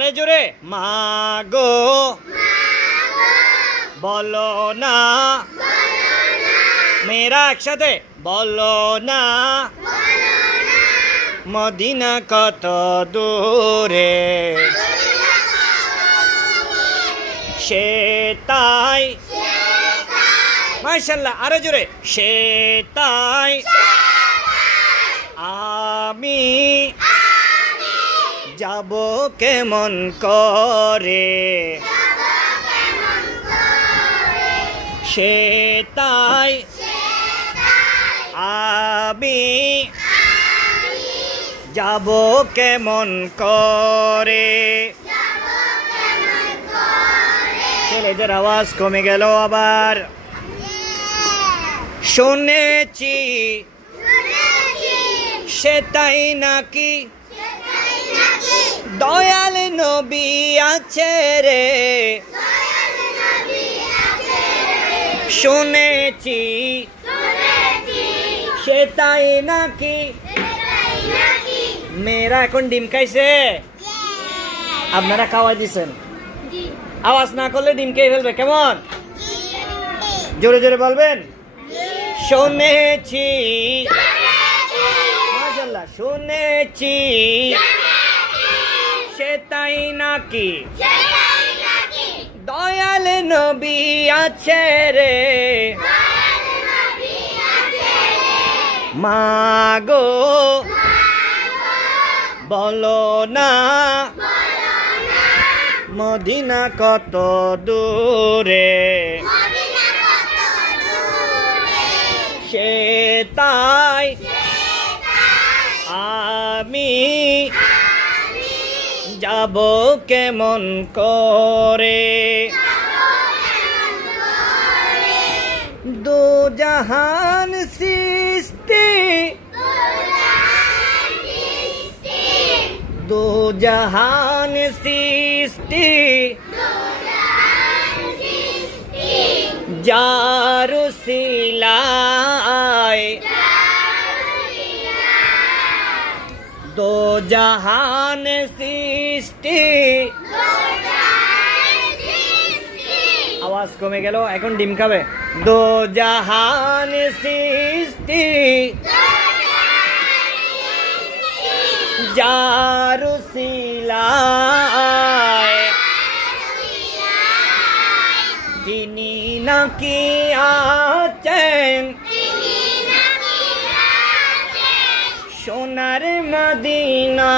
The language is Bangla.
আরে জোরে মা গো বলো না মেয়েরা একসাথে বলো না মদিনা কত দূরে সে তাই মাশাআল্লাহ আরে জোরে সে তাই আমি যাব কেমন করে সে তাই আমি যাব কেমন করে ছেলেদের আওয়াজ কমে গেল আবার শুনেছি সে তাই নাকি দয়াল নবী আছে রে শুনেছি সে তাই নাকি মেয়েরা এখন ডিম খাইছে আপনারা খাওয়াই দিছেন আওয়াজ না করলে ডিম খেয়ে ফেলবে কেমন জোরে জোরে বলবেন শুনেছি মাশাআল্লাহ শুনেছি সে তাই নাকি দয়াল নবী আছে রে মা গো বলো না মদিনা কত দূরে সে তাই আমি যাব কেমন করে দু জাহান সৃষ্টি দু জাহান সৃষ্টি যার সিলাই দো জাহান সৃষ্টি আওয়াজ কমে গেল এখন ডিম খাবে দো জাহান সৃষ্টি যার সিলাই তিনি নাকি আছেন সোনার মদিনা।